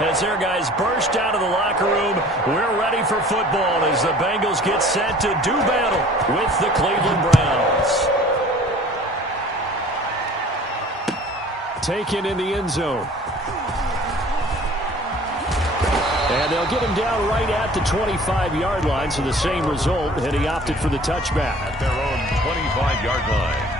as their guys burst out of the locker room. We're ready for football as the Bengals get set to do battle with the Cleveland Browns. Taken in the end zone. And they'll get him down right at the 25-yard line, so the same result, and he opted for the touchback. At their own 25-yard line.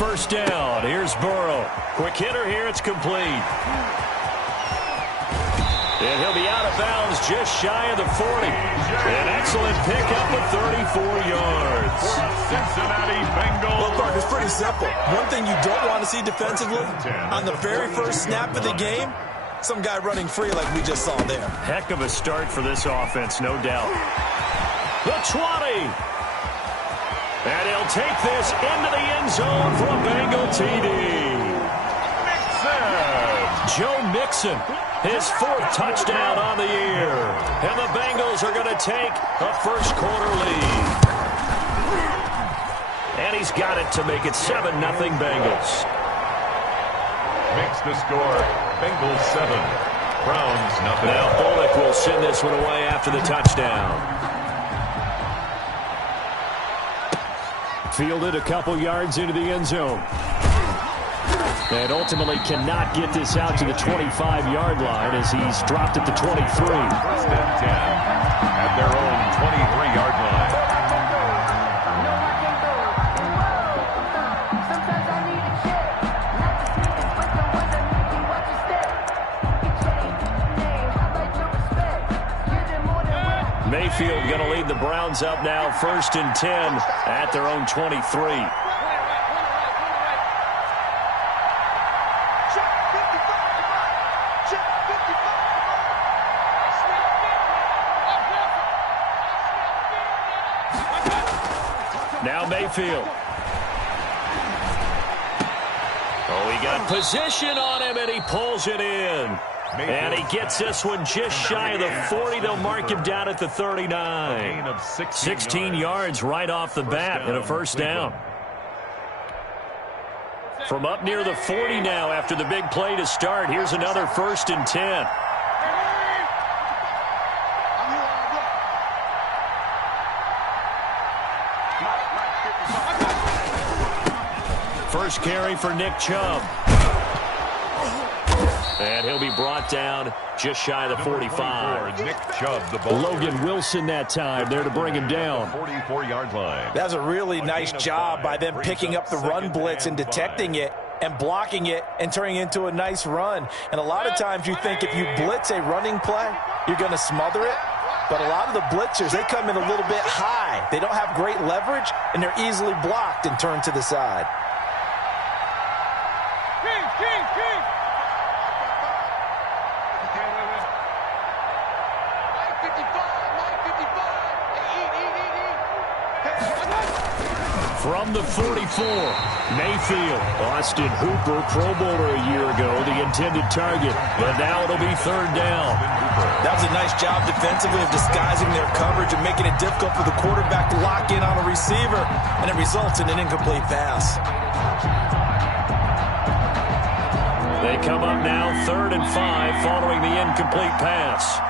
First down. Here's Burrow. Quick hitter here. It's complete. And he'll be out of bounds just shy of the 40. An excellent pickup of 34 yards. Cincinnati Bengals. Well, Mark, it's pretty simple. One thing you don't want to see defensively, on the very first snap of the game, some guy running free like we just saw there. Heck of a start for this offense, no doubt. The 20. And he'll take this into the end zone for a Bengal TD. Mixon. Joe Mixon, his 4th touchdown on the year. And the Bengals are going to take a first-quarter lead. And he's got it to make it 7-0 Bengals. Makes the score Bengals 7, Browns nothing. Now Bullock will send this one away after the touchdown. Fielded a couple yards into the end zone. And ultimately cannot get this out to the 25-yard line as he's dropped at the 23. First and 10 at their own 23-yard line. Mayfield going to lead the Browns up now, 1st and 10 at their own 23. Now Mayfield. Oh, he got position on him, and he pulls it in. And he gets this one just shy of the 40. They'll mark him down at the 39. 16 yards right off the bat and a first down. From up near the 40 now after the big play to start. Here's another 1st and 10. First carry for Nick Chubb. And he'll be brought down just shy of the 45. Nick Chubb, the ball. Logan Wilson that time there to bring him down. 44-yard line. That's a really nice job by them picking up the run blitz and detecting it and blocking it and turning it into a nice run. And a lot of times you think if you blitz a running play, you're going to smother it. But a lot of the blitzers, they come in a little bit high. They don't have great leverage, and they're easily blocked and turned to the side. From the 44, Mayfield. Austin Hooper, Pro Bowler a year ago, the intended target. But now it'll be 3rd down. That was a nice job defensively of disguising their coverage and making it difficult for the quarterback to lock in on a receiver. And it results in an incomplete pass. They come up now 3rd and 5 following the incomplete pass.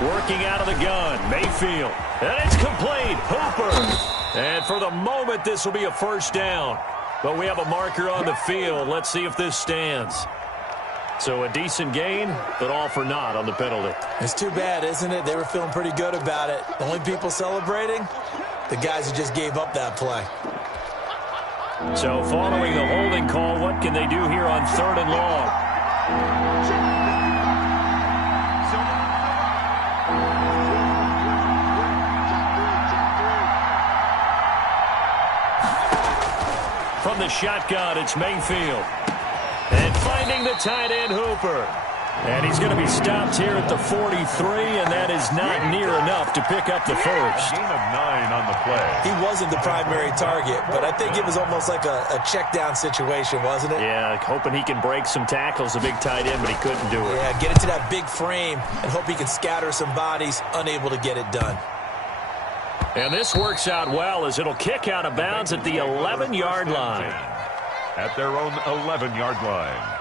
Working out of the gun, Mayfield. And it's complete. Hooper. And for the moment, this will be a first down. But we have a marker on the field. Let's see if this stands. So a decent gain, but all for naught on the penalty. It's too bad, isn't it? They were feeling pretty good about it. The only people celebrating, the guys who just gave up that play. So following the holding call, what can they do here on 3rd and long? From the shotgun, it's Mayfield. And finding the tight end, Hooper. And he's going to be stopped here at the 43, and that is not near enough to pick up the first. A gain of 9 on the play. He wasn't the primary target, but I think it was almost like a check down situation, wasn't it? Yeah, hoping he can break some tackles, a big tight end, but he couldn't do it. Yeah, get into that big frame and hope he can scatter some bodies, unable to get it done. And this works out well as it'll kick out of bounds at the 11-yard line. At their own 11-yard line.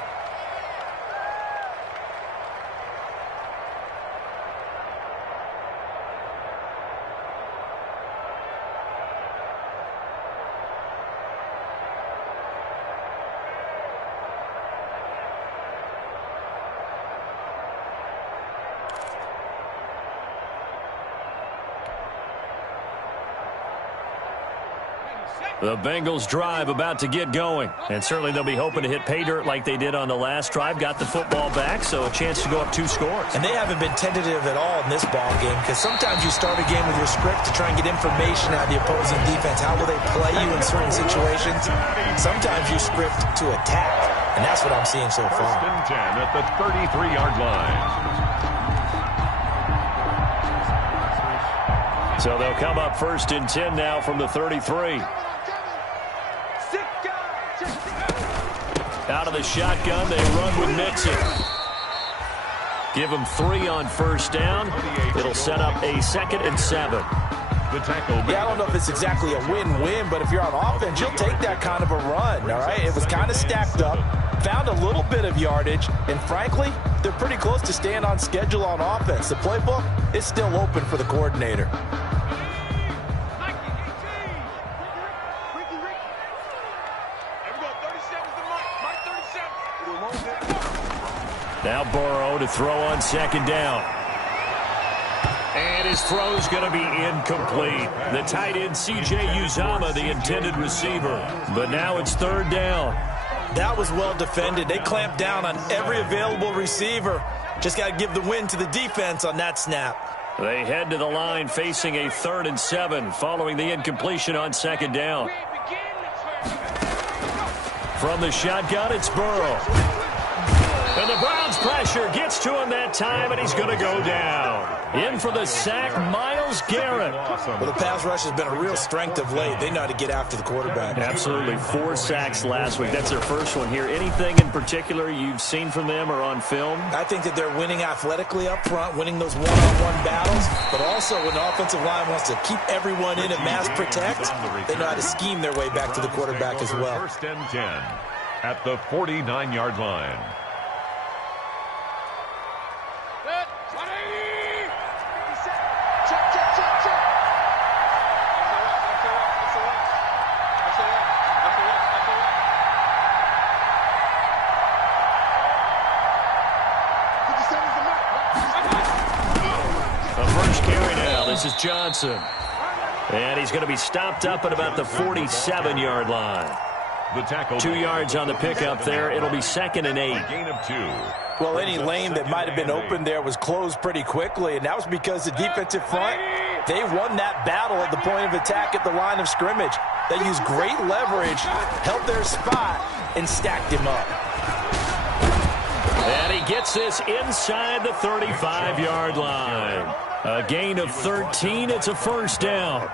The Bengals drive about to get going. And certainly they'll be hoping to hit pay dirt like they did on the last drive. Got the football back, so a chance to go up 2 scores. And they haven't been tentative at all in this ball game because sometimes you start a game with your script to try and get information out of the opposing defense. How will they play you in certain situations? Sometimes you script to attack, and that's what I'm seeing so far. 1st and 10 at the 33-yard line. So they'll come up 1st and 10 now from the 33. Out of the shotgun, they run with Mixon. Give them 3 on 1st down. It'll set up a 2nd and 7. The tackle. Yeah, I don't know if it's exactly a win-win, but if you're on offense, you'll take that kind of a run, all right? It was kind of stacked up, found a little bit of yardage, and frankly, they're pretty close to staying on schedule on offense. The playbook is still open for the coordinator. Now Burrow to throw on 2nd down. And his throw's going to be incomplete. The tight end, C.J. Uzomah, the intended receiver. But now it's 3rd down. That was well defended. They clamped down on every available receiver. Just got to give the win to the defense on that snap. They head to the line facing a 3rd and 7 following the incompletion on 2nd down. From the shotgun, it's Burrow. And the Browns pressure gets to him that time, and he's going to go down. In for the sack, Myles Garrett. Well, the pass rush has been a real strength of late. They know how to get after the quarterback. Absolutely. 4 sacks last week. That's their first one here. Anything in particular you've seen from them or on film? I think that they're winning athletically up front, winning those one-on-one battles, but also when the offensive line wants to keep everyone in and mass protect, they know how to scheme their way back to the quarterback as well. 1st and 10 at the 49-yard line. This is Johnson. And he's going to be stopped up at about the 47-yard line. The tackle. 2 yards on the pickup there. It'll be 2nd and 8. Gain of 2. Well, any lane that might have been open there was closed pretty quickly, and that was because the defensive front, they won that battle at the point of attack at the line of scrimmage. They used great leverage, held their spot, and stacked him up. And he gets this inside the 35-yard line. A gain of 13. It's a 1st down.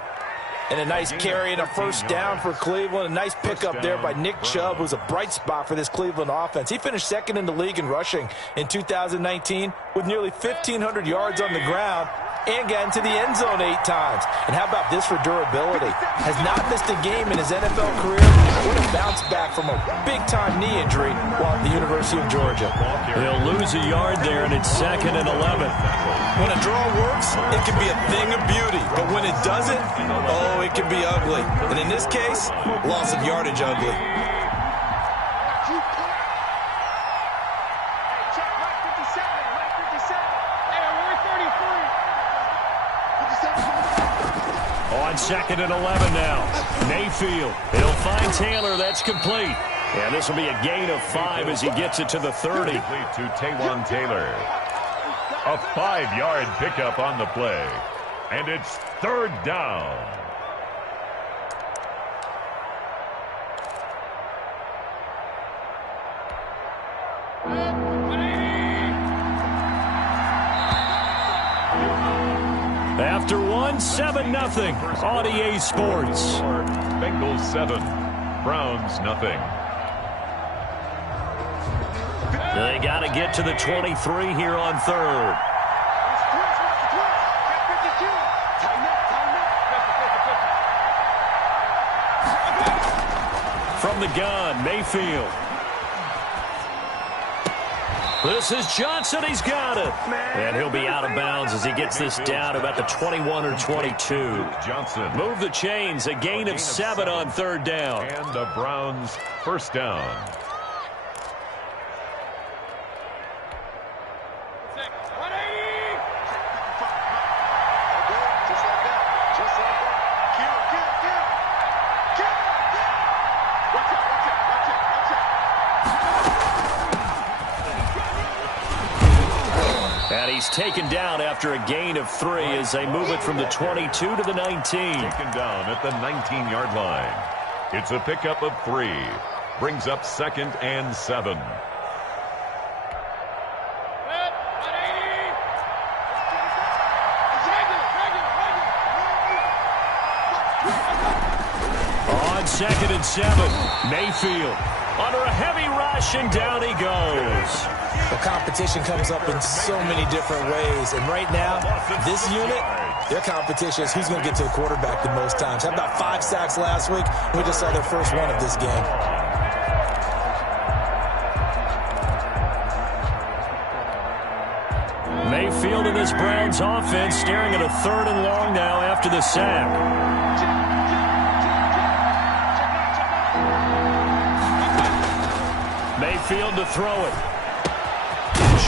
And a nice carry and a 1st down for Cleveland. A nice pickup there by Nick Chubb, who's a bright spot for this Cleveland offense. He finished 2nd in the league in rushing in 2019 with nearly 1,500 yards on the ground and got into the end zone 8 times. And how about this for durability? Has not missed a game in his NFL career. Would have bounced back from a big-time knee injury while at the University of Georgia. He'll lose a yard there, and it's 2nd and 11. When a draw works, it can be a thing of beauty. But when it doesn't, oh, it can be ugly. And in this case, loss of yardage ugly. On 2nd and 11 now. Mayfield. He'll find Taylor. That's complete. And this will be a gain of 5 as he gets it to the 30. Complete to Taywan Taylor. A 5-yard pickup on the play. And it's 3rd down. After one, 7-0 on EA Sports. Bengals 7, Browns nothing. They got to get to the 23 here on third. From the gun, Mayfield. This is Johnson. He's got it. And he'll be out of bounds as he gets this down about the 21 or 22. Johnson. Move the chains. A gain of 7 on third down. And the Browns first down. And he's taken down after a gain of 3 as they move it from the 22 to the 19. Taken down at the 19-yard line. It's a pickup of 3. Brings up 2nd and 7. On 2nd and 7, Mayfield under a heavy rush, and down he goes. The competition comes up in so many different ways. And right now, this unit, their competition is who's going to get to the quarterback the most times. Had about 5 sacks last week. We just saw their first one of this game. Mayfield in this Browns offense staring at a 3rd and long now after the sack. Mayfield to throw it.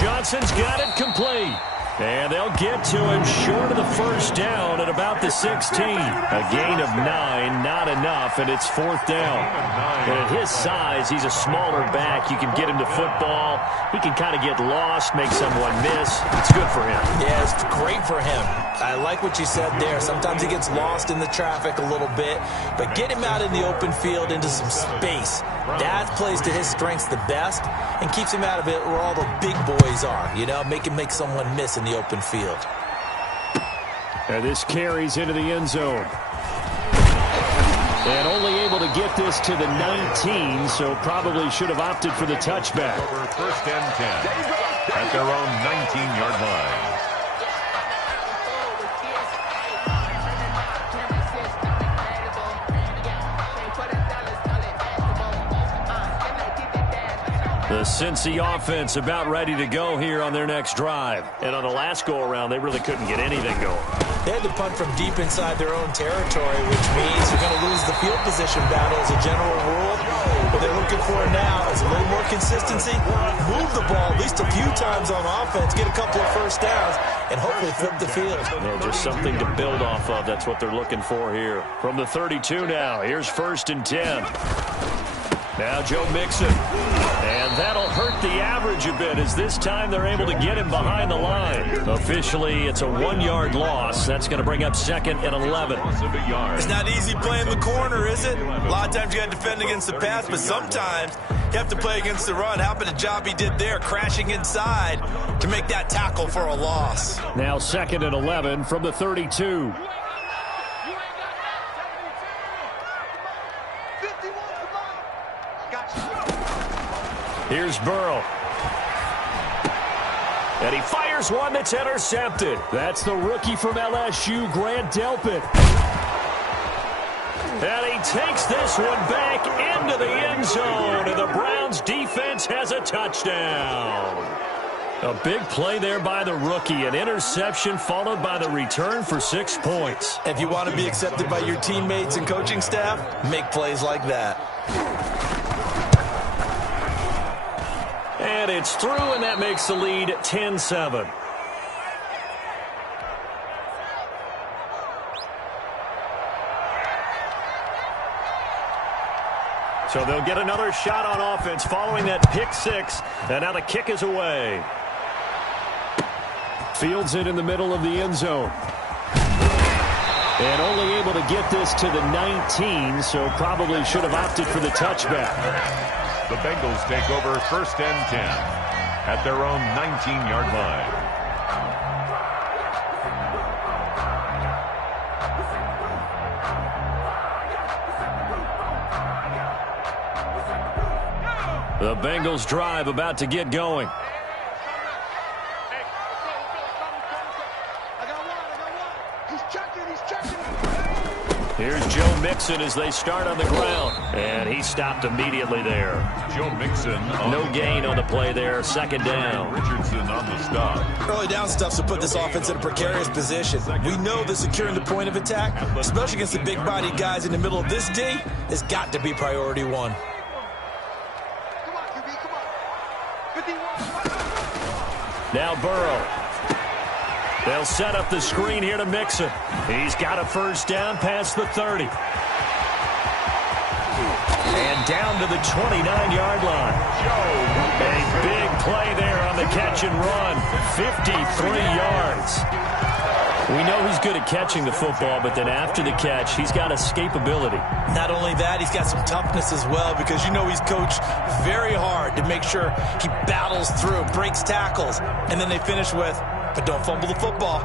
Johnson's got it complete. And they'll get to him short of the first down at about the 16. A gain of 9, not enough, and it's 4th down. And at his size, he's a smaller back. You can get him to football. He can kind of get lost, make someone miss. It's good for him. Yeah, it's great for him. I like what you said there. Sometimes he gets lost in the traffic a little bit, but get him out in the open field into some space. That plays to his strengths the best and keeps him out of it where all the big boys are. You know, make him make someone miss in the open field. And this carries into the end zone. And only able to get this to the 19, so probably should have opted for the touchback. Over 1st and 10 at their own 19-yard line. The Cincy offense about ready to go here on their next drive. And on the last go-around, they really couldn't get anything going. They had to punt from deep inside their own territory, which means they're going to lose the field position battle as a general rule. What they're looking for now is a little more consistency, move the ball at least a few times on offense, get a couple of first downs, and hopefully flip the field. Yeah, just something to build off of. That's what they're looking for here. From the 32 now, here's 1st and 10. Now Joe Mixon. And that'll hurt the average a bit as this time they're able to get him behind the line. Officially, it's a 1-yard loss. That's going to bring up 2nd and 11. It's not easy playing the corner, is it? A lot of times you got to defend against the pass, but sometimes you have to play against the run. How about the job he did there, crashing inside to make that tackle for a loss. Now 2nd and 11 from the 32. Here's Burrow. And he fires one that's intercepted. That's the rookie from LSU, Grant Delpit. And he takes this one back into the end zone, and the Browns defense has a touchdown. A big play there by the rookie, an interception followed by the return for 6 points. If you want to be accepted by your teammates and coaching staff, make plays like that. And it's through, and that makes the lead 10-7. So they'll get another shot on offense following that pick 6, and now the kick is away. Fields it in the middle of the end zone. And only able to get this to the 19, so probably should have opted for the touchback. The Bengals take over 1st and 10 at their own 19-yard line. The Bengals drive about to get going. Here's Joe Mixon as they start on the ground. And he stopped immediately there. Joe Mixon. No gain on the play there. Second down. Richardson on the stop. Early down stuff's to put this offense in a precarious position. We know that securing the point of attack, especially against the big-bodied guys in the middle of this D, has got to be priority one. Now Burrow. They'll set up the screen here to Mixon. He's got a first down past the 30. And down to the 29-yard line. A big play there on the catch and run. 53 yards. We know he's good at catching the football, but then after the catch, he's got escapability. Not only that, he's got some toughness as well, because you know he's coached very hard to make sure he battles through, breaks tackles, and then they finish with, but don't fumble the football.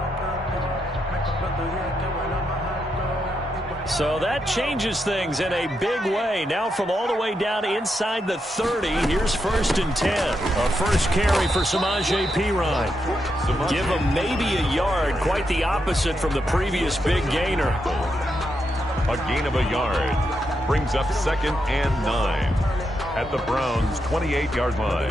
So that changes things in a big way. Now from all the way down inside the 30, here's 1st and 10. A first carry for Samaje Perine. Give him maybe a yard, quite the opposite from the previous big gainer. A gain of a yard brings up 2nd and 9 at the Browns' 28-yard line.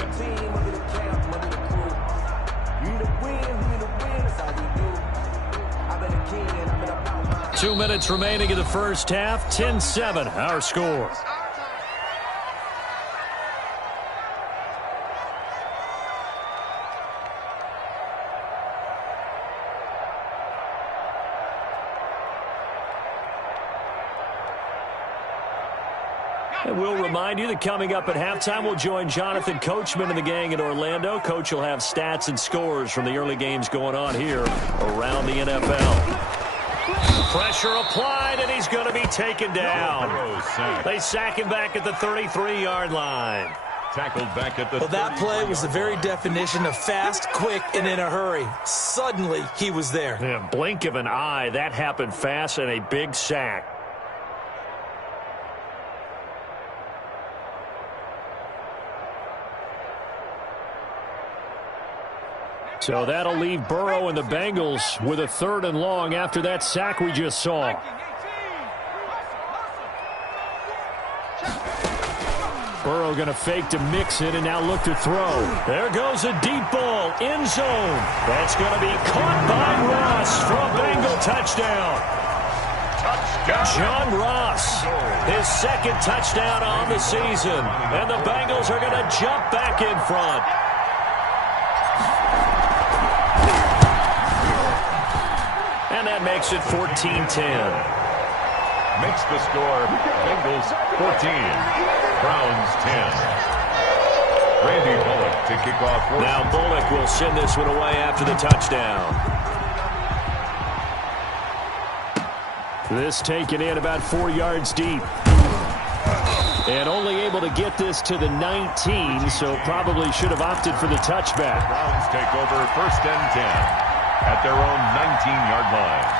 2 minutes remaining in the first half. 10-7, our score. And we'll remind you that coming up at halftime, we'll join Jonathan Coachman and the gang in Orlando. Coach will have stats and scores from the early games going on here around the NFL. Pressure applied, and he's going to be taken down. They sack him back at the 33-yard line. Tackled back at the. Well, that play was the very definition of fast, quick, and in a hurry. Suddenly, he was there. Yeah, blink of an eye, that happened fast, and a big sack. So that'll leave Burrow and the Bengals with a 3rd and long after that sack we just saw. Burrow going to fake to Mixon and now look to throw. There goes a deep ball, end zone. That's going to be caught by Ross for a Bengal touchdown. John Ross, his 2nd touchdown on the season. And the Bengals are going to jump back in front. And that makes it 14-10. Makes the score Bengals 14, Browns 10. Randy Bullock to kick off. Now Bullock will send this one away after the touchdown. This taken in about 4 yards deep. And only able to get this to the 19, so probably should have opted for the touchback. Browns take over 1st and 10. At their own 19-yard line.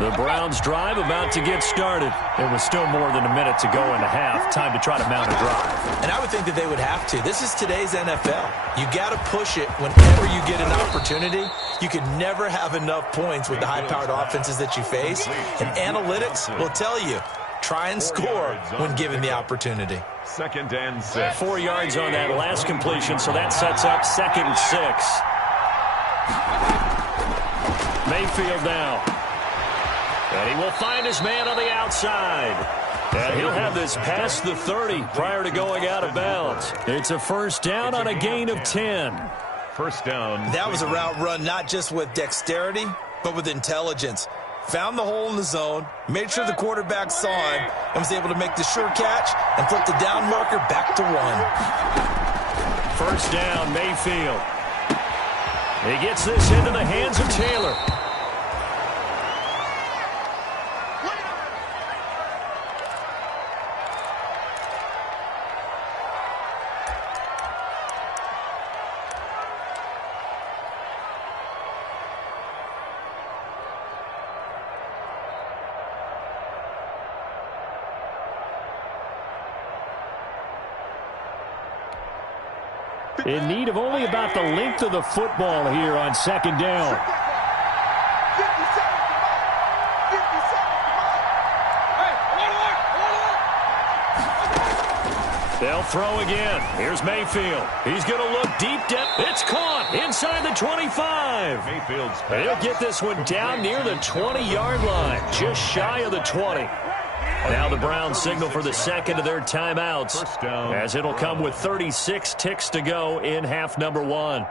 The Browns drive about to get started. There was still more than a minute to go in the half. Time to try to mount a drive. And I would think that they would have to. This is today's NFL. You got to push it whenever you get an opportunity. You can never have enough points with the high-powered offenses that you face. And analytics will tell you, try and score when given the opportunity. 2nd and 6. 4 yards on that last completion, so that sets up 2nd and 6. Mayfield now. And he will find his man on the outside. And he'll have this past the 30 prior to going out of bounds. It's a first down on a gain of 10. First down. That was a route run not just with dexterity, but with intelligence. Found the hole in the zone, made sure the quarterback saw him, and was able to make the sure catch and flip the down marker back to 1. First down, Mayfield. He gets this into the hands of Taylor. In need of only about the length of the football here on second down. They'll throw again. Here's Mayfield. He's going to look deep. It's caught inside the 25. Mayfield's They'll get this one down near the 20-yard line, just shy of the 20. Now the Browns signal for the second of their timeouts, as it'll come with 36 ticks to go in half number one.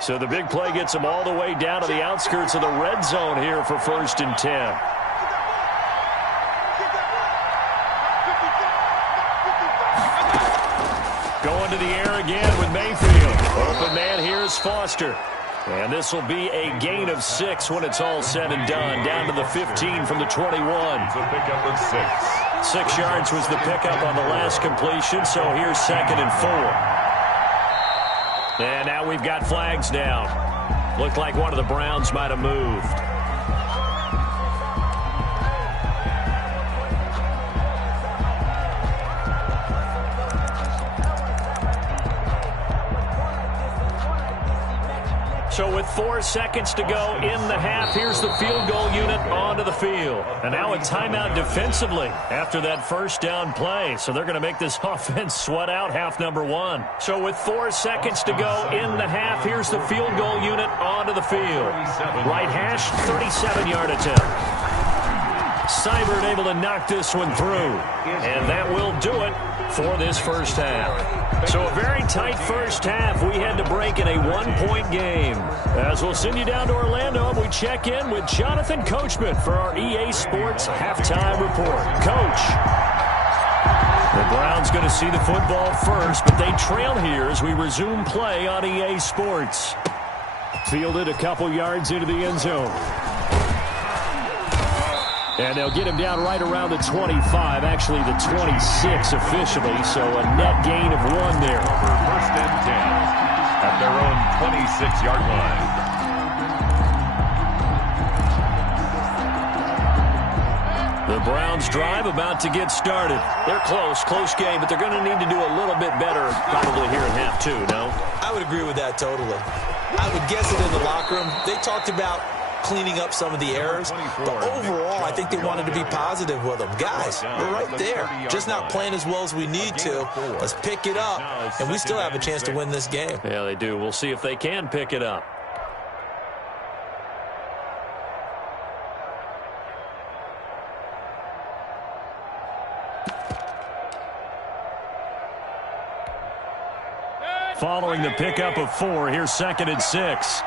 So the big play gets them all the way down to the outskirts of the red zone here for 1st and 10. Going to the air again with Mayfield. Open man here is Foster. And this will be a gain of 6 when it's all said and done. Down to the 15 from the 21. It's a pickup of 6. 6 yards was the pickup on the last completion, so here's 2nd and 4. And now we've got flags down. Looked like one of the Browns might have moved. So with 4 seconds to go in the half, here's the field goal unit onto the field. And now a timeout defensively after that first down play. So they're going to make this offense sweat out half number one. So with 4 seconds to go in the half, here's the field goal unit onto the field. Right hash, 37-yard attempt. Seibert able to knock this one through. And that will do it for this first half. So a very tight first half. We had to break in a 1-point game. As we'll send you down to Orlando, and we check in with Jonathan Coachman for our EA Sports Halftime Report. Coach, the Browns going to see the football first, but they trail here as we resume play on EA Sports. Fielded a couple yards into the end zone. And they'll get him down right around the 25, actually the 26 officially, so a net gain of 1 there. First and 10 at their own 26-yard line. The Browns drive about to get started. They're close game, but they're going to need to do a little bit better probably here in half 2, no? I would agree with that totally. I would guess it in the locker room. They talked about cleaning up some of the errors, but overall I think they wanted to be positive with them. Guys, we're right there, just not playing as well as we need to. Let's pick it up, and we still have a chance to win this game. Yeah, they do. We'll see if they can pick it up. Following the pickup of 4, here's 2nd and 6.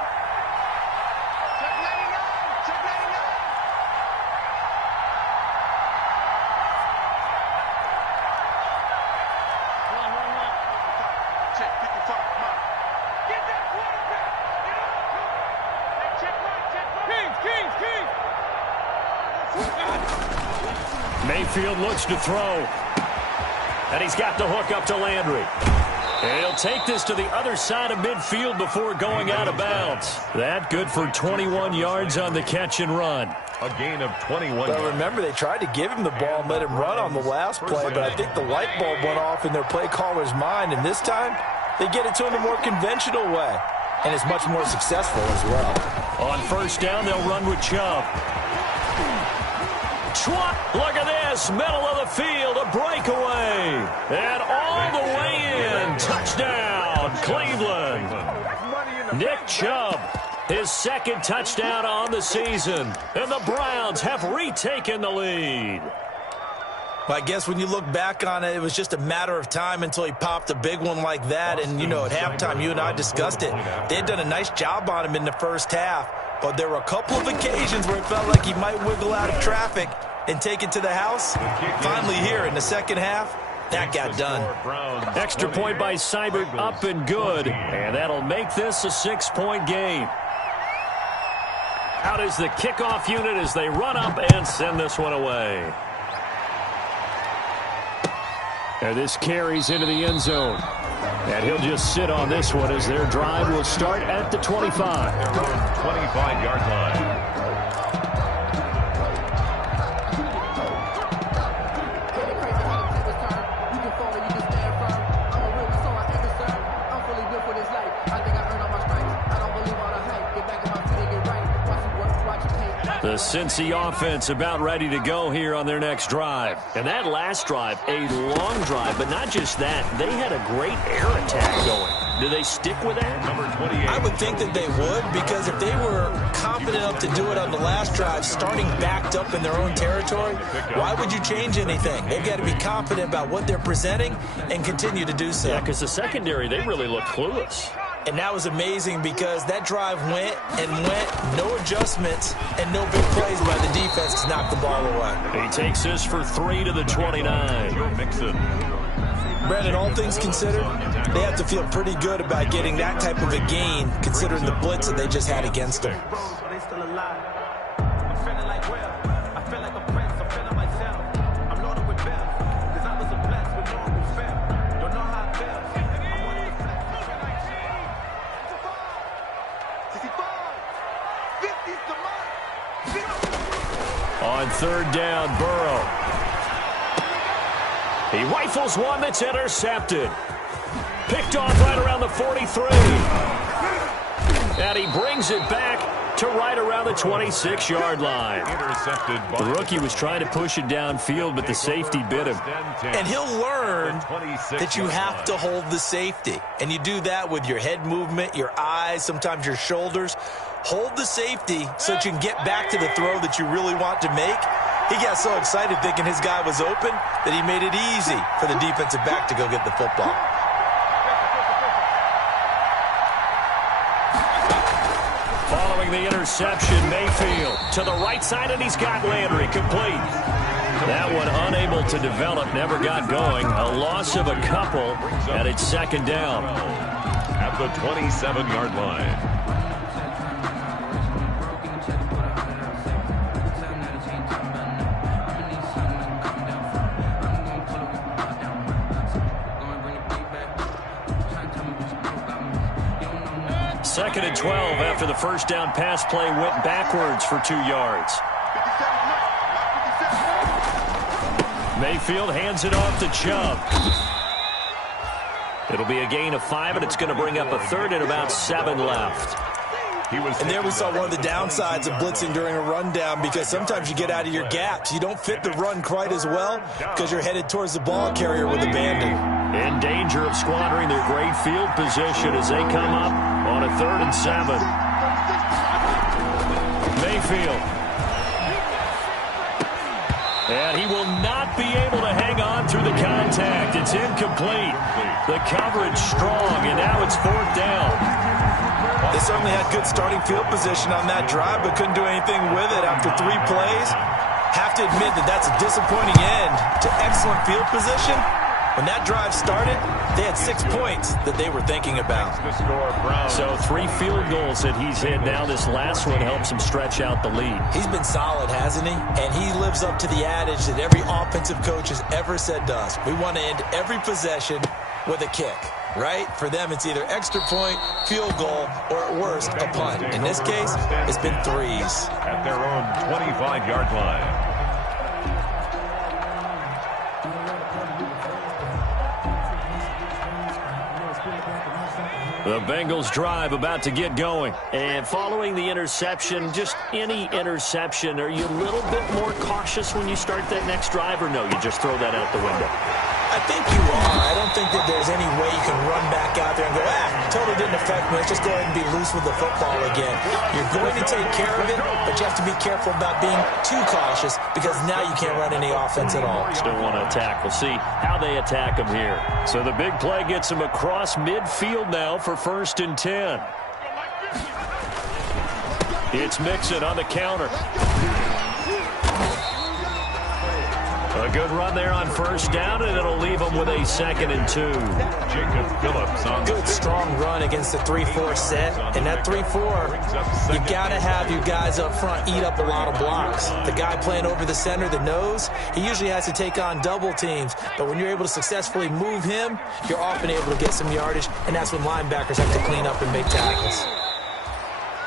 Mayfield looks to throw. And he's got the hook up to Landry. And he'll take this to the other side of midfield before going out of bounds. That good for 21 yards on the catch and run. A gain of 21 But yards. remember, they tried to give him the ball and let him run on the last play, but I think the light bulb went off in their play caller's mind, and this time they get it to him a more conventional way, and it's much more successful as well. On first down, they'll run with Chubb. Look at this, middle of the field, a breakaway, and all the way in, touchdown, Cleveland. Nick Chubb, his 2nd touchdown on the season, and the Browns have retaken the lead. Well, I guess when you look back on it, it was just a matter of time until he popped a big one like that, and, you know, at halftime, you and I discussed it. They had done a nice job on him in the first half, but there were a couple of occasions where it felt like he might wiggle out of traffic and take it to the house. Finally here in the second half, That got done. Extra point by Seibert, up and good. And that'll make this a 6-point game. Out is the kickoff unit as they run up and send this one away. And this carries into the end zone. And he'll just sit on this one as their drive will start at the 25. 25-yard line. The Cincy offense about ready to go here on their next drive. And that last drive, a long drive, but not just that. They had a great air attack going. Do they stick with that? Number 28. I would think that they would, because if they were confident enough to do it on the last drive, starting backed up in their own territory, why would you change anything? They've got to be confident about what they're presenting and continue to do so. Yeah, because the secondary, they really looked clueless. And that was amazing because that drive went and went, no adjustments, and no big plays by the defense to knock the ball away. He takes this for 3 to the 29. Brandon, all things considered, they have to feel pretty good about getting that type of a gain, considering the blitz that they just had against them. On third down, Burrow. He rifles one that's intercepted. Picked off right around the 43. And he brings it back to right around the 26-yard line. Intercepted. The rookie was trying to push it downfield, but the safety bit him. And he'll learn that you have to hold the safety. And you do that with your head movement, your eyes, sometimes your shoulders. Hold the safety so that you can get back to the throw that you really want to make. He got so excited thinking his guy was open that he made it easy for the defensive back to go get the football. Following the interception, Mayfield to the right side, and he's got Landry complete. That one unable to develop, never got going. A loss of a couple, and it's second down. At the 27-yard line. Second and 12 after the first down pass play went backwards for 2 yards. Mayfield hands it off to Chubb. It'll be a gain of 5, and it's going to bring up a third and about 7 left. And there we saw one of the downsides of blitzing during a rundown, because sometimes you get out of your gaps. You don't fit the run quite as well because you're headed towards the ball carrier with abandon. In danger of squandering their great field position as they come up on a 3rd and 7. Mayfield. And he will not be able to hang on through the contact. It's incomplete. The coverage strong, and now it's 4th down. They certainly had good starting field position on that drive, but couldn't do anything with it after 3 plays. Have to admit that that's a disappointing end to excellent field position. When that drive started, they had 6 points that they were thinking about. So 3 field goals that he's hit. Now this last one helps him stretch out the lead. He's been solid, hasn't he? And he lives up to the adage that every offensive coach has ever said to us. We want to end every possession with a kick, right? For them, it's either extra point, field goal, or at worst, a punt. In this case, it's been 3s. At their own 25-yard line. The Bengals drive about to get going. And following the interception, just any interception, are you a little bit more cautious when you start that next drive, or no, you just throw that out the window? I think you are. I don't think that there's any way you can run back out there and go, totally didn't affect me. Let's just go ahead and be loose with the football again. You're going to take care of it, but you have to be careful about being too cautious, because now you can't run any offense at all. Still want to attack. We'll see how they attack him here. So the big play gets him across midfield now for 1st and 10. It's Mixon on the counter. A good run there on first down, and it'll leave them with a 2nd and 2. Jacob Phillips on Good, strong run against the 3-4 set. And that 3-4, you got to have your guys up front eat up a lot of blocks. The guy playing over the center, the nose, he usually has to take on double teams. But when you're able to successfully move him, you're often able to get some yardage, and that's when linebackers have to clean up and make tackles.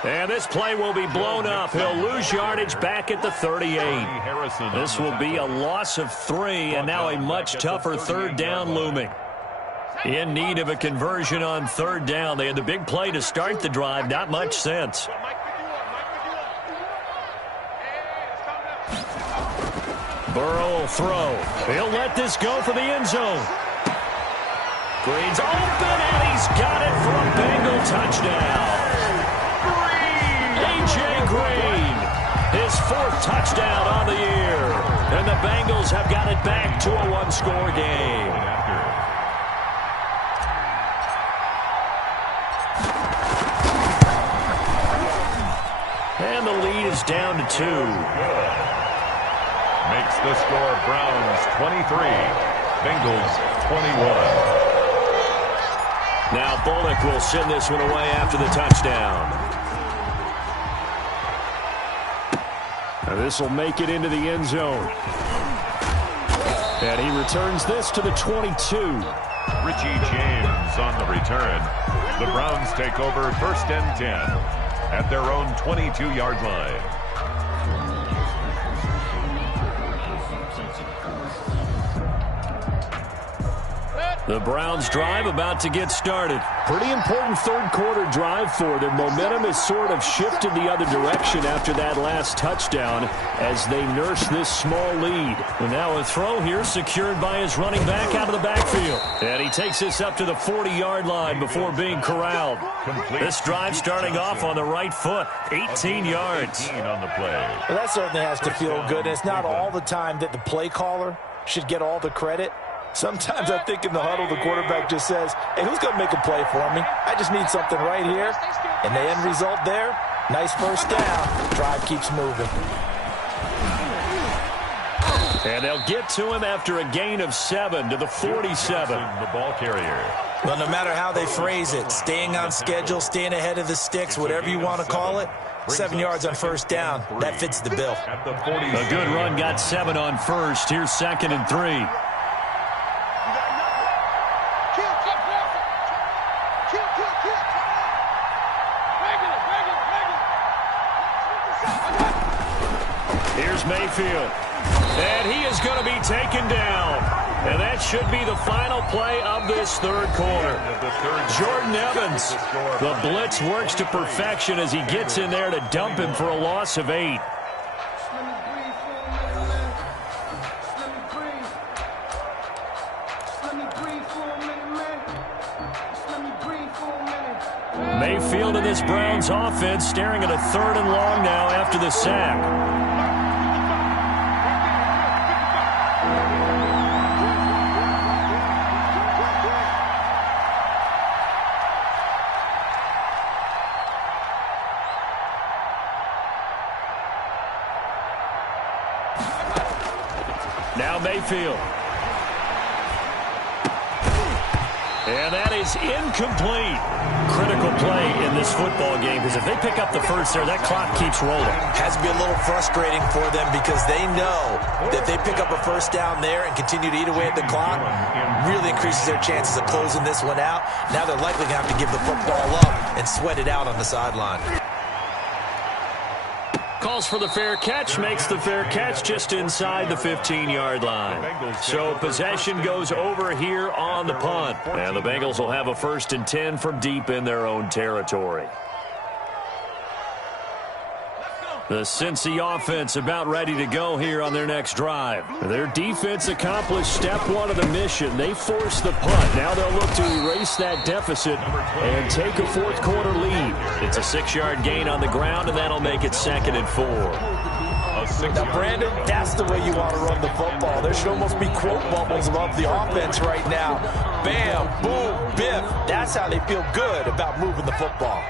And this play will be blown up. He'll lose yardage back at the 38. This will be a loss of 3, and now a much tougher 3rd down looming. In need of a conversion on 3rd down. They had the big play to start the drive. Not much sense. Burrow will throw. He'll let this go for the end zone. Green's open, and he's got it for a Bengal touchdown. A.J. Green, his 4th touchdown on the year. And the Bengals have got it back to a 1-score game. And the lead is down to 2. Makes the score Browns 23, Bengals 21. Now Bullock will send this one away after the touchdown. Now this will make it into the end zone. And he returns this to the 22. Richie James on the return. The Browns take over 1st and 10 at their own 22-yard line. The Browns drive about to get started. Pretty important 3rd quarter drive for them. Momentum has sort of shifted the other direction after that last touchdown as they nurse this small lead. And now a throw here secured by his running back out of the backfield. And he takes this up to the 40-yard line before being corralled. This drive starting off on the right foot. 18 yards. 18 on the play. Well, that certainly has to feel good. And it's not all the time that the play caller should get all the credit. Sometimes I think in the huddle, the quarterback just says, hey, who's going to make a play for me? I just need something right here. And the end result there, nice first down. Drive keeps moving. And they'll get to him after a gain of 7 to the 47. The ball carrier. Well, no matter how they phrase it, staying on schedule, staying ahead of the sticks, whatever you want to call it, 7 yards on first down, that fits the bill. A good run got 7 on first. Here's 2nd and 3. Here's Mayfield. And he is going to be taken down. And that should be the final play of this 3rd quarter. Jordan Evans. The blitz works to perfection as he gets in there to dump him for a loss of 8. Mayfield and this Browns offense staring at a 3rd and long now after the sack. Now Mayfield. And that is incomplete. Critical play in this football game because if they pick up the first there, that clock keeps rolling. Has to be a little frustrating for them because they know that they pick up a first down there and continue to eat away at the clock, really increases their chances of closing this one out. Now they're likely going to have to give the football up and sweat it out on the sideline. Calls for the fair catch, makes the fair catch just inside the 15-yard line. So possession goes over here on the punt. And the Bengals will have a 1st and 10 from deep in their own territory. The Cincy offense about ready to go here on their next drive. Their defense accomplished step 1 of the mission. They forced the punt. Now they'll look to erase that deficit and take a 4th quarter lead. It's a 6-yard gain on the ground, and that'll make it 2nd and 4. Now, Brandon, that's the way you want to run the football. There should almost be quote bubbles above the offense right now. Bam, boom, biff. That's how they feel good about moving the football.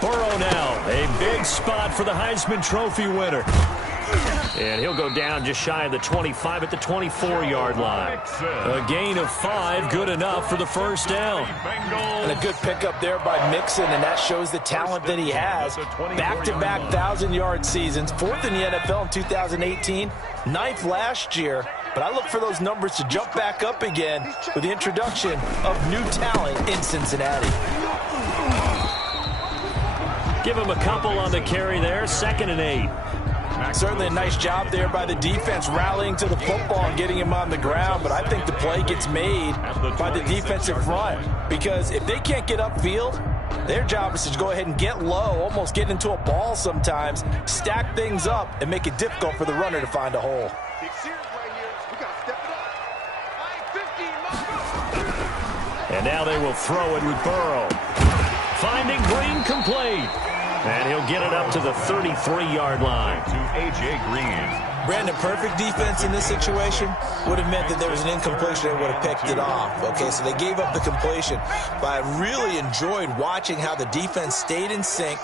Burrow now, a big spot for the Heisman Trophy winner. And he'll go down just shy of the 25 at the 24-yard line. A gain of 5, good enough for the first down. And a good pickup there by Mixon, and that shows the talent that he has. Back-to-back 1,000-yard seasons, 4th in the NFL in 2018, 9th last year. But I look for those numbers to jump back up again with the introduction of new talent in Cincinnati. Give him a couple on the carry there, 2nd and 8. Certainly a nice job there by the defense rallying to the football and getting him on the ground, but I think the play gets made by the defensive front, because if they can't get upfield, their job is to go ahead and get low, almost get into a ball sometimes, stack things up, and make it difficult for the runner to find a hole. And now they will throw it with Burrow. Finding Green complete. And he'll get it up to the 33-yard line. To A.J. Green. Brandon, perfect defense in this situation would have meant that there was an incompletion that would have picked it off. Okay, so they gave up the completion. But I really enjoyed watching how the defense stayed in sync,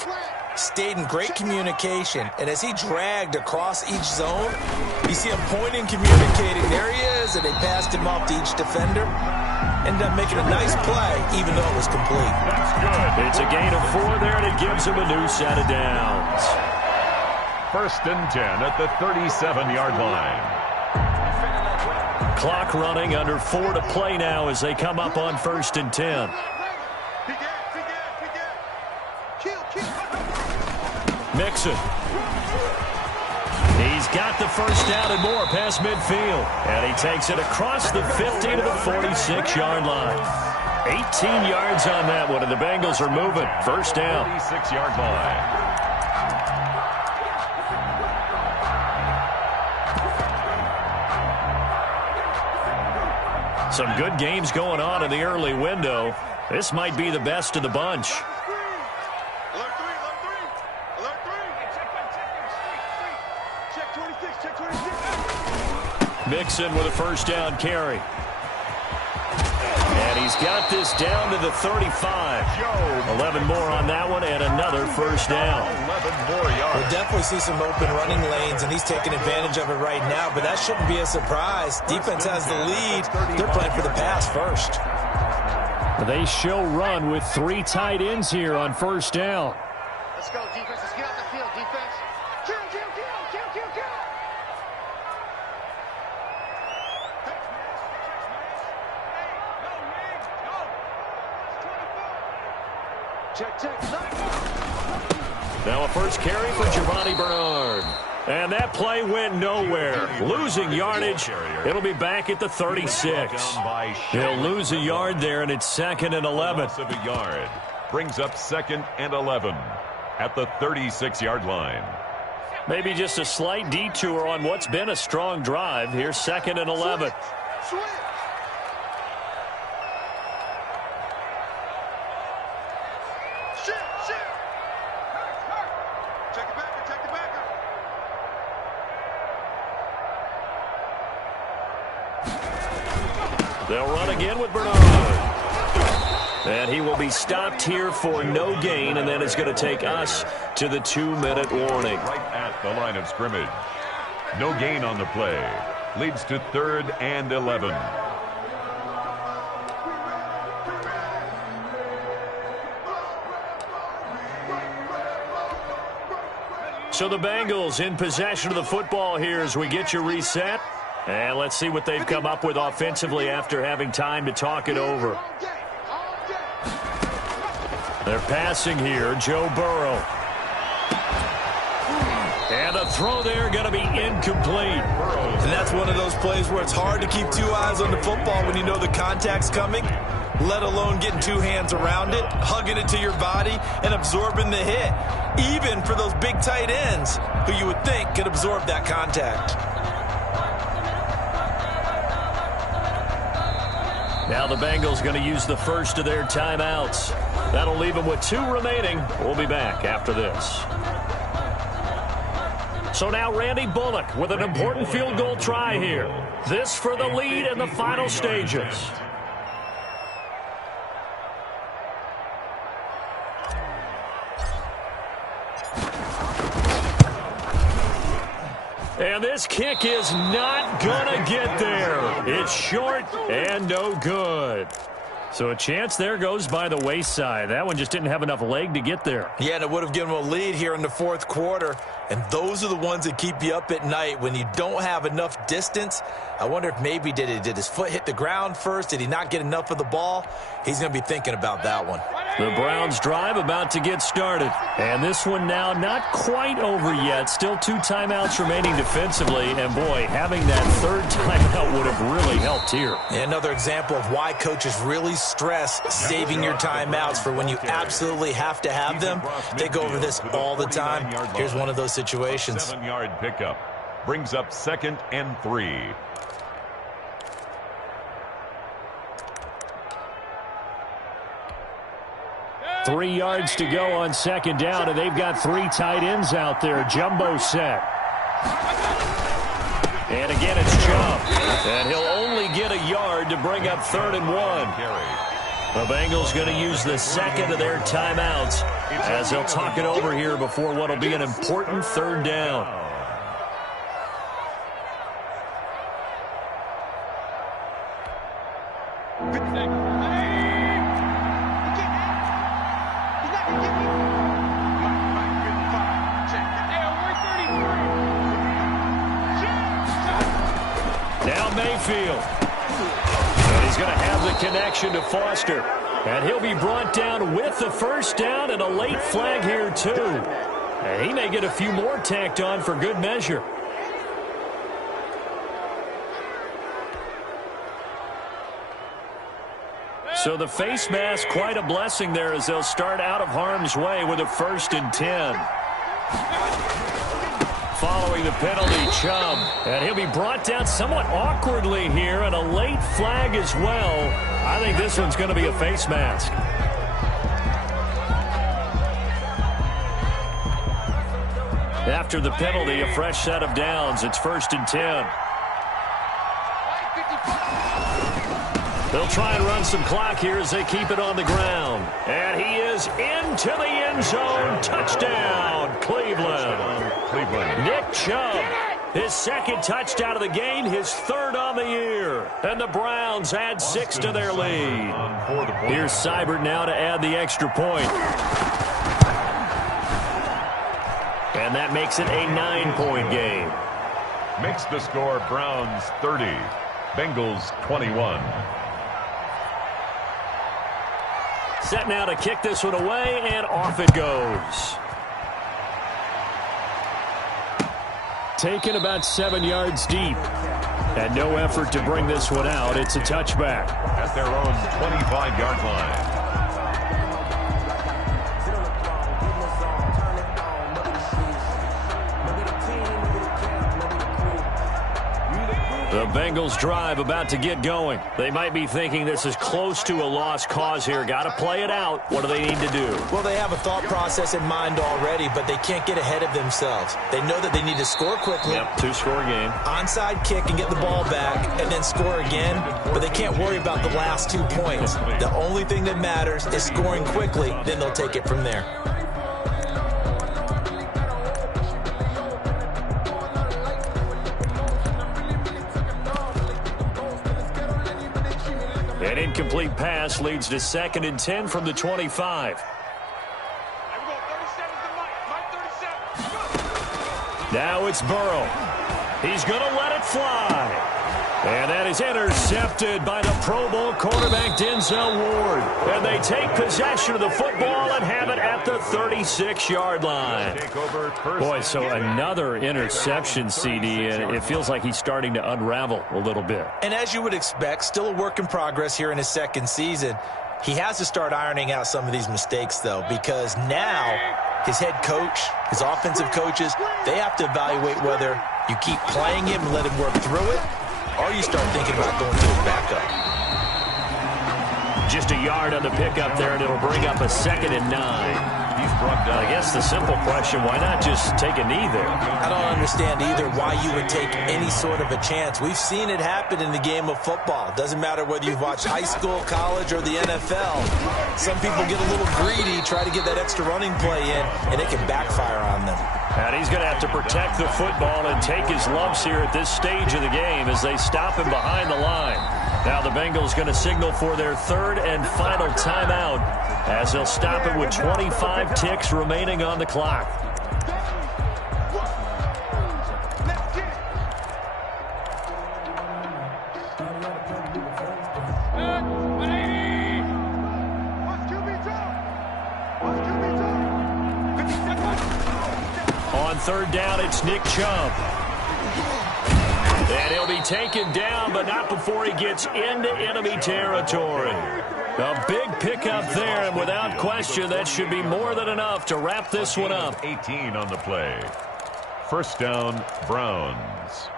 stayed in great communication, and as he dragged across each zone, you see him pointing, communicating. There he is, and they passed him off to each defender. Ended up making a nice play, even though it was complete. That's good. It's a gain of 4 there, and it gives him a new set of downs. 1st and 10 at the 37-yard line. Clock running, under 4 to play now as they come up on 1st and 10. Mixon. He's got the first down and more past midfield. And he takes it across the 50 to the 46-yard line. 18 yards on that one, and the Bengals are moving. First down. 46-yard line. Some good games going on in the early window. This might be the best of the bunch. Mixon with a first down carry. And he's got this down to the 35. 11 more on that one and another first down. 11 more yards. We'll definitely see some open running lanes, and he's taking advantage of it right now, but that shouldn't be a surprise. Defense has the lead. They're playing for the pass first. They show run with 3 tight ends here on first down. Let's go, defense. Let's get out the field, defense. Kill. Check. Now a first carry for Giovanni Bernard. And that play went nowhere. Losing yardage. It'll be back at the 36. They'll lose a yard there, and it's 2nd and 11. Loss of a yard. Brings up 2nd and 11 at the 36-yard line. Maybe just a slight detour on what's been a strong drive. Here's 2nd and 11. Switch. They'll run again with Bernard. And he will be stopped here for no gain, and then it's going to take us to the 2-minute warning. Right at the line of scrimmage. No gain on the play. Leads to 3rd and 11. So the Bengals in possession of the football here as we get you reset. And let's see what they've come up with offensively after having time to talk it over. They're passing here, Joe Burrow. And a throw there going to be incomplete. And that's one of those plays where it's hard to keep 2 eyes on the football when you know the contact's coming, let alone getting 2 hands around it, hugging it to your body, and absorbing the hit, even for those big tight ends who you would think could absorb that contact. Now the Bengals going to use the first of their timeouts. That'll leave them with 2 remaining. We'll be back after this. So now Randy Bullock with an important field goal try here. This for the lead in the final stages. And this kick is not going to get there. It's short and no good. So a chance there goes by the wayside. That one just didn't have enough leg to get there. Yeah, and it would have given them a lead here in the fourth quarter. And those are the ones that keep you up at night when you don't have enough distance. I wonder if maybe did his foot hit the ground first? Did he not get enough of the ball? He's going to be thinking about that one. The Browns drive about to get started. And this one now not quite over yet. Still 2 timeouts remaining defensively. And, boy, having that third timeout would have really helped here. And another example of why coaches really stress saving your timeouts for when you absolutely have to have them. They go over this all the time. Here's one of those situations. 7-yard pickup brings up 2nd and 3. Three yards to go on 2nd down, and they've got 3 tight ends out there. Jumbo set. And again, it's Chubb. And he'll only get a yard to bring up 3rd and 1. The Bengals going to use the second of their timeouts as they'll talk it over here before what will be an important 3rd down. And he's going to have the connection to Foster. And he'll be brought down with the 1st down and a late flag here, too. And he may get a few more tacked on for good measure. So the face mask, quite a blessing there as they'll start out of harm's way with a 1st and 10. Following the penalty, Chubb. And he'll be brought down somewhat awkwardly here, and a late flag as well. I think this one's going to be a face mask. After the penalty, a fresh set of downs. It's 1st and 10. They'll try and run some clock here as they keep it on the ground. And he is into the end zone. Touchdown, Cleveland. Nick Chubb, his 2nd touchdown of the game, his 3rd on the year. And the Browns add 6 to their lead. Here's Seibert now to add the extra point. And that makes it a 9-point game. Makes the score Browns 30, Bengals 21. Set now to kick this one away, and off it goes. Taken about 7 yards deep. And no effort to bring this one out. It's a touchback. At their own 25-yard line. The Bengals drive about to get going. They might be thinking this is close to a lost cause here. Got to play it out. What do they need to do? Well, they have a thought process in mind already, but they can't get ahead of themselves. They know that they need to score quickly. Yep, 2-score game. Onside kick and get the ball back and then score again, but they can't worry about the last 2 points. The only thing that matters is scoring quickly, then they'll take it from there. An incomplete pass leads to 2nd and 10 from the 25. Now it's Burrow. He's going to let it fly. And that is intercepted by the Pro Bowl quarterback Denzel Ward. And they take possession of the football and have it at the 36-yard line. Boy, so another interception, CD, and it feels like he's starting to unravel a little bit. And as you would expect, still a work in progress here in his 2nd season. He has to start ironing out some of these mistakes, though, because now his head coach, his offensive coaches, they have to evaluate whether you keep playing him and let him work through it, or you start thinking about going to his backup. Just a yard on the pickup there, and it'll bring up a 2nd and 9. I guess the simple question, why not just take a knee there? I don't understand either why you would take any sort of a chance. We've seen it happen in the game of football. It doesn't matter whether you've watched high school, college, or the NFL. Some people get a little greedy, try to get that extra running play in, and it can backfire on them. And he's going to have to protect the football and take his lumps here at this stage of the game as they stop him behind the line. Now the Bengals going to signal for their third and final timeout as they'll stop it with 25 ticks remaining on the clock. On third down, it's Nick Chubb. And he'll be taken down, but not before he gets into enemy territory. A big pickup there, and without question, that should be more than enough to wrap this one up. 18 on the play. First down, Browns.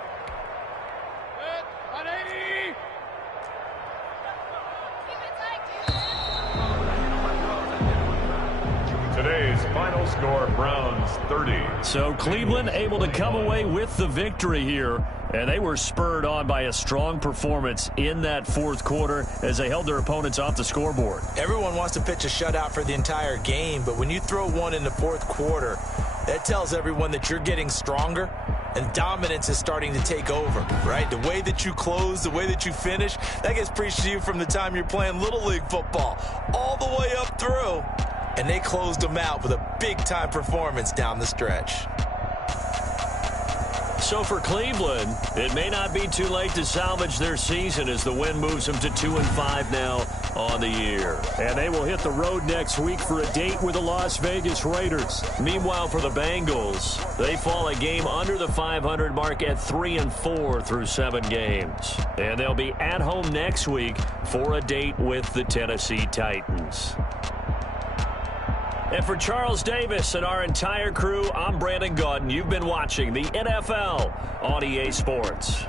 Today's final score, Browns 30. So Cleveland able to come away with the victory here, and they were spurred on by a strong performance in that fourth quarter as they held their opponents off the scoreboard. Everyone wants to pitch a shutout for the entire game, but when you throw one in the fourth quarter, that tells everyone that you're getting stronger and dominance is starting to take over, right? The way that you close, the way that you finish, that gets preached to you from the time you're playing Little League football all the way up through. And they closed them out with a big-time performance down the stretch. So for Cleveland, it may not be too late to salvage their season as the win moves them to 2-5 now on the year. And they will hit the road next week for a date with the Las Vegas Raiders. Meanwhile, for the Bengals, they fall a game under the 500 mark at 3-4 through 7 games. And they'll be at home next week for a date with the Tennessee Titans. And for Charles Davis and our entire crew, I'm Brandon Gaudin. You've been watching the NFL on EA Sports.